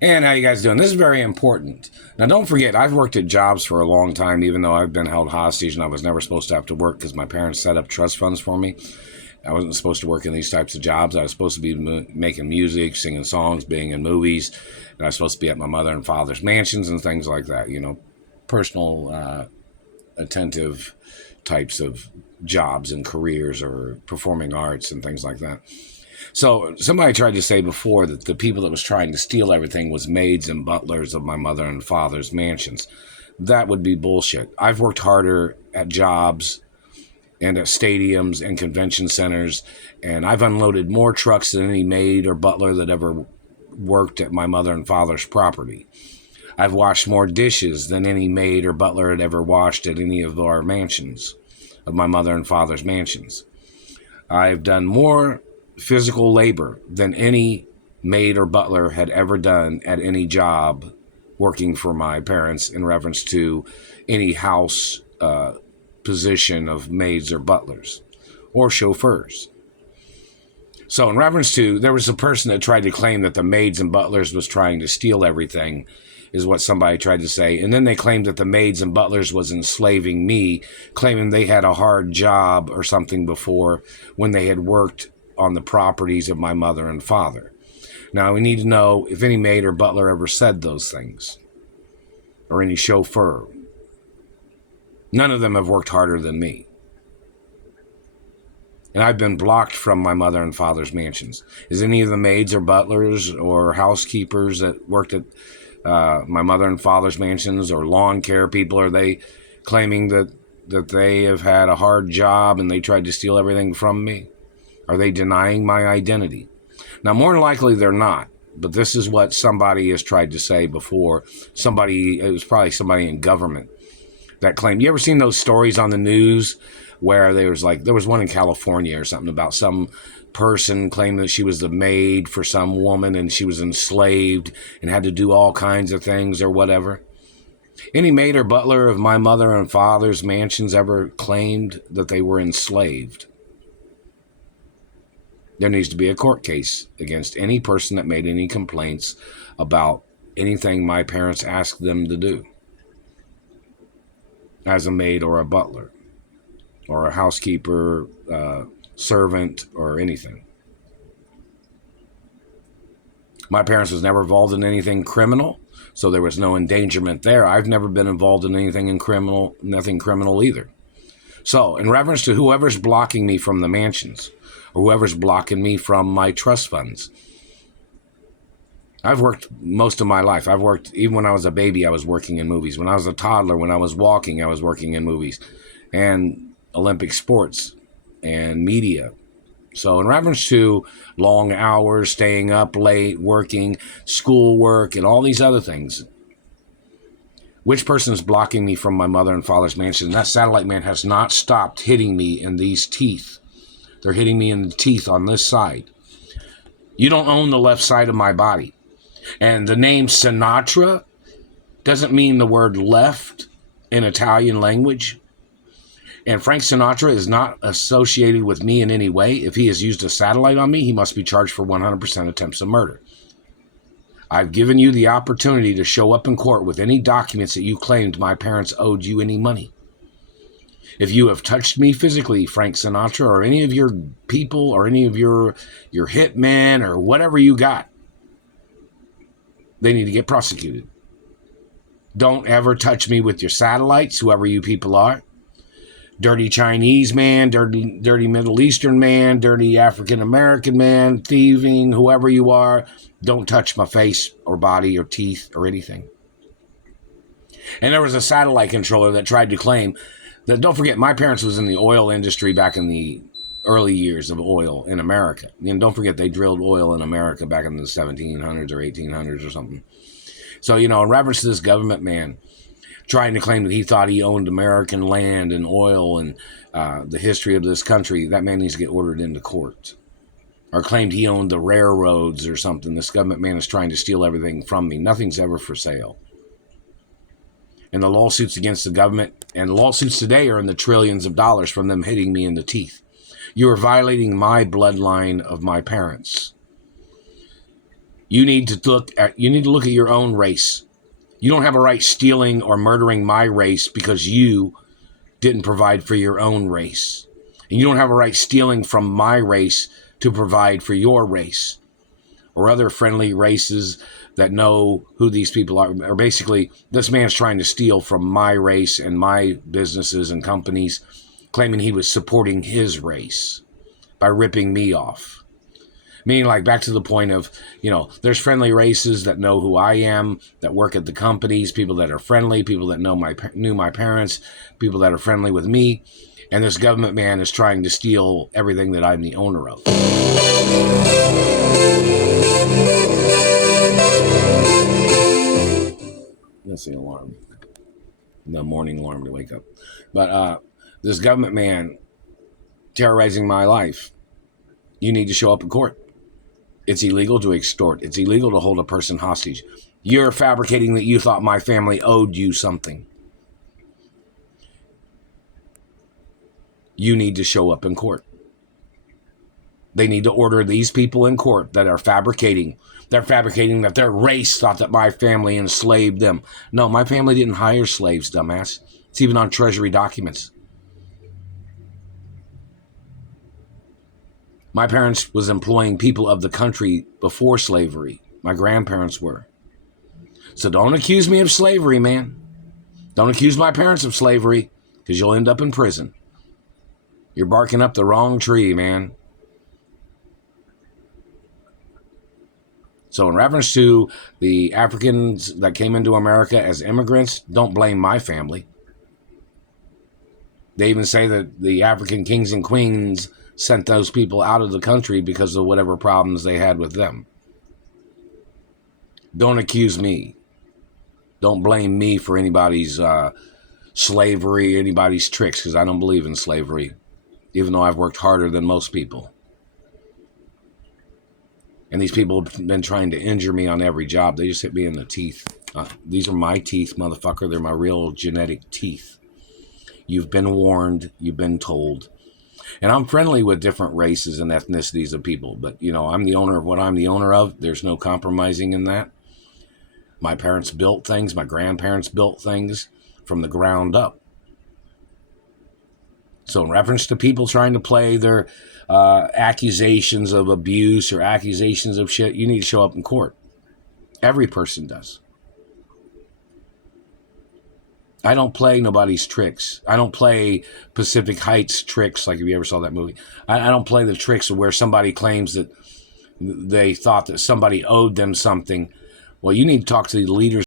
And how you guys doing? This is very important. Now, don't forget, I've worked at jobs for a long time, even though I've been held hostage and I was never supposed to have to work because my parents set up trust funds for me. I wasn't supposed to work in these types of jobs. I was supposed to be making music, singing songs, being in movies, and I was supposed to be at my mother and father's mansions and things like that, personal, attentive types of jobs and careers or performing arts and things like that. So somebody tried to say before that the people that was trying to steal everything was maids and butlers of my mother and father's mansions. That would be bullshit. I've worked harder at jobs and at stadiums and convention centers, and I've unloaded more trucks than any maid or butler that ever worked at my mother and father's property. I've washed more dishes than any maid or butler had ever washed at any of our mansions, of my mother and father's mansions. I've done more physical labor than any maid or butler had ever done at any job working for my parents in reference to any house position of maids or butlers or chauffeurs. So in reference to, there was a person that tried to claim that the maids and butlers was trying to steal everything, is what somebody tried to say. And then they claimed that the maids and butlers was enslaving me, claiming they had a hard job or something before when they had worked on the properties of my mother and father. Now we need to know if any maid or butler ever said those things, or any chauffeur. None of them have worked harder than me. And I've been blocked from my mother and father's mansions. Is any of the maids or butlers or housekeepers that worked at my mother and father's mansions or lawn care people, are they claiming that they have had a hard job and they tried to steal everything from me? Are they denying my identity? Now, more than likely they're not, but this is what somebody has tried to say before. It was probably somebody in government that claimed. You ever seen those stories on the news where there was one in California or something about some person claiming that she was the maid for some woman and she was enslaved and had to do all kinds of things or whatever? Any maid or butler of my mother and father's mansions ever claimed that they were enslaved? There needs to be a court case against any person that made any complaints about anything my parents asked them to do as a maid or a butler or a housekeeper, servant, or anything. My parents was never involved in anything criminal, so there was no endangerment there. I've never been involved in anything nothing criminal either. So, in reference to whoever's blocking me from the mansions, or whoever's blocking me from my trust funds, I've worked most of my life. I've worked, even when I was a baby, I was working in movies. When I was a toddler, when I was walking, I was working in movies and Olympic sports and media. So in reference to long hours, staying up late, working, schoolwork, and all these other things, which person is blocking me from my mother and father's mansion? That satellite man has not stopped hitting me in these teeth. They're hitting me in the teeth on this side. You don't own the left side of my body. And the name Sinatra doesn't mean the word left in Italian language. And Frank Sinatra is not associated with me in any way. If he has used a satellite on me, he must be charged for 100% attempts of murder. I've given you the opportunity to show up in court with any documents that you claimed my parents owed you any money. If you have touched me physically, Frank Sinatra, or any of your people, or any of your hitmen, or whatever you got, they need to get prosecuted. Don't ever touch me with your satellites, whoever you people are. Dirty Chinese man, dirty Middle Eastern man, dirty African American man, thieving, whoever you are, don't touch my face or body or teeth or anything. And there was a satellite controller that tried to claim that, don't forget, my parents was in the oil industry back in the early years of oil in America. And don't forget, they drilled oil in America back in the 1700s or 1800s or something. So, in reference to this government man trying to claim that he thought he owned American land and oil and the history of this country, that man needs to get ordered into court. Or claimed he owned the railroads or something. This government man is trying to steal everything from me. Nothing's ever for sale. And the lawsuits against the government, and lawsuits today are in the trillions of dollars from them hitting me in the teeth. You are violating my bloodline of my parents. You need to look at your own race. You don't have a right stealing or murdering my race because you didn't provide for your own race. And you don't have a right stealing from my race to provide for your race or other friendly races that know who these people are. Or basically, this man's trying to steal from my race and my businesses and companies, claiming he was supporting his race by ripping me off. Meaning, like, back to the point of, there's friendly races that know who I am, that work at the companies, people that are friendly, people that knew my parents, people that are friendly with me, and this government man is trying to steal everything that I'm the owner of. That's the alarm. The morning alarm to wake up. But this government man terrorizing my life, you need to show up in court. It's illegal to extort. It's illegal to hold a person hostage. You're fabricating that you thought my family owed you something. You need to show up in court. They need to order these people in court that are fabricating. They're fabricating that their race thought that my family enslaved them. No, my family didn't hire slaves, dumbass. It's even on Treasury documents. My parents was employing people of the country before slavery. My grandparents were. So don't accuse me of slavery, man. Don't accuse my parents of slavery, because you'll end up in prison. You're barking up the wrong tree, man. So in reference to the Africans that came into America as immigrants, don't blame my family. They even say that the African kings and queens sent those people out of the country because of whatever problems they had with them. Don't accuse me. Don't blame me for anybody's slavery, anybody's tricks, because I don't believe in slavery, even though I've worked harder than most people. And these people have been trying to injure me on every job. They just hit me in the teeth. These are my teeth, motherfucker. They're my real genetic teeth. You've been warned. You've been told. And I'm friendly with different races and ethnicities of people. But, I'm the owner of what I'm the owner of. There's no compromising in that. My parents built things. My grandparents built things from the ground up. So in reference to people trying to play their accusations of abuse or accusations of shit, you need to show up in court. Every person does. I don't play nobody's tricks. I don't play Pacific Heights tricks, like if you ever saw that movie. I don't play the tricks of where somebody claims that they thought that somebody owed them something. Well, you need to talk to the leaders